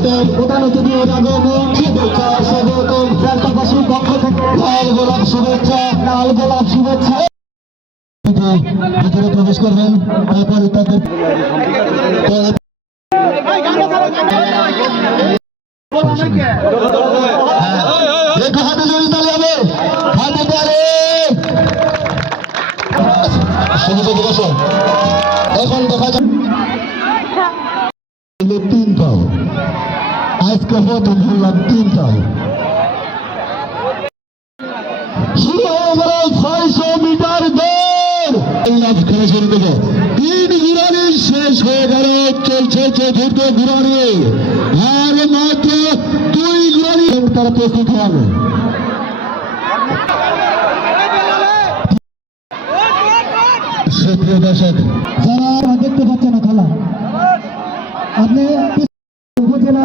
ঈদের আগমন শুভেচ্ছা স্বাগতম। রাস্তাবাসীর পক্ষ থেকে লাল গোলাপ শুভেচ্ছা, লাল গোলাপ শুভেচ্ছা। ভিতরে প্রবেশ করবেন, তারপরে তাদের হাতে জড়ি তালে হবে। হাতে তালে। এখন দেখা যাক। আজকে চতুর্থ ঘুরানি আর হবে। সুপ্রিয় দর্শক যারা দেখতে পাচ্ছেন খেলা আপনি উপজেলা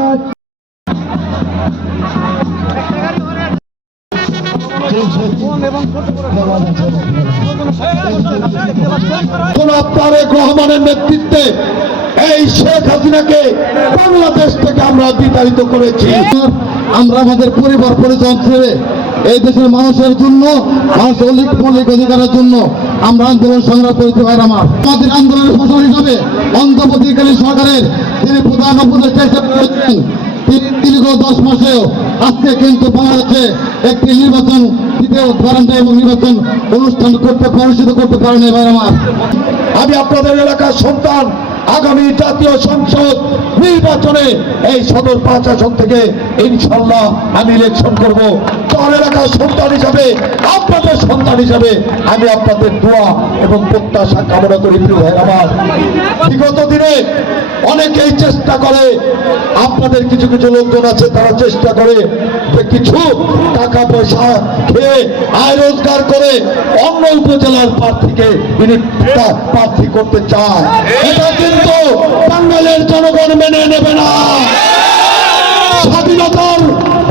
তারেক রহমানের নেতৃত্বে এই শেখ হাসিনাকে বাংলাদেশ থেকে আমরা বিতাড়িত করেছি। আমরা আমাদের পরিবার পরিজন ছেড়ে এই দেশের মানুষের জন্য মানুষের মৌলিক অধিকারের জন্য আমরা আন্দোলন সংগ্রাম করেছি ভাইর আমার। আমাদের আন্দোলনের ফসল হিসাবে সরকারের তিনি প্রধান দীর্ঘ দশ মাসেও আজকে কিন্তু বাংলাদেশে একটি নির্বাচন পারেন না নির্বাচন অনুষ্ঠান করতে অনুষ্ঠিত করতে পারেন এবার আমার। আমি আপনাদের এলাকার সন্তান, আগামী জাতীয় সংসদ নির্বাচনে এই সদর পাঁচ আসন থেকে ইনশাল্লাহ আমি ইলেকশন করব। চার এলাকার সন্তান হিসাবে, আপনাদের সন্তান হিসাবে আমি আপনাদের দোয়া এবং প্রত্যাশা কামনা করি, প্রিয় আমার। বিগত দিনে অনেকেই চেষ্টা করে, আপনাদের কিছু কিছু লোকজন আছে, তারা চেষ্টা করে যে কিছু টাকা পয়সা খেয়ে আয় রোজগার করে অন্য উপজেলার প্রার্থীকে তিনি প্রার্থী করতে চায়, এটা কিন্তু বাঙালির জনগণ মেনে নেবে না স্বাধীনতার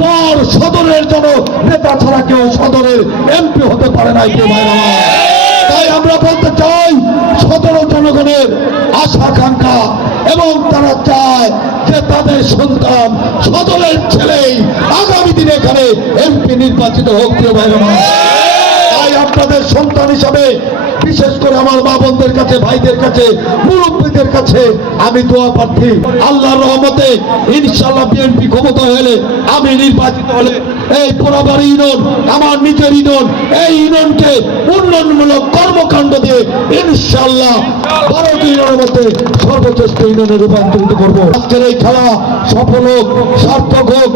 পর সদরের জন নেতা ছাড়া কেউ সদরের এমপি হতে পারে না কেউ ভাই আমার। তাই আমরা বলতে চাই সদর জনগণের আশা আকাঙ্ক্ষা এবং তারা চায় যে তাদের সন্তান সদরের ছেলেই এখানে এমপি নির্বাচিত হোক, প্রিয় ভাই। তাই আপনাদের সন্তান হিসাবে, বিশেষ করে আমার মা বোনদের কাছে, ভাইদের কাছে, মুরব্বীদের কাছে আমি দোয়া প্রার্থী। আল্লাহর রহমতে ইনশাল্লাহ বিএনপি ক্ষমতা হলে, আমি নির্বাচিত হলে এই পোড়াবাড়ি ইউনিয়ন, আমার নিজের ইউনিয়ন, এই ইউনিয়নকে উন্নয়নমূলক কর্মকাণ্ড দিয়ে ইনশাল্লাহ বারোটি ইউনিয়নের মধ্যে সর্বশ্রেষ্ঠ ইউনিয়নে রূপান্তরিত করব। আজকের এই খেলা সফল হোক, সার্থক হোক।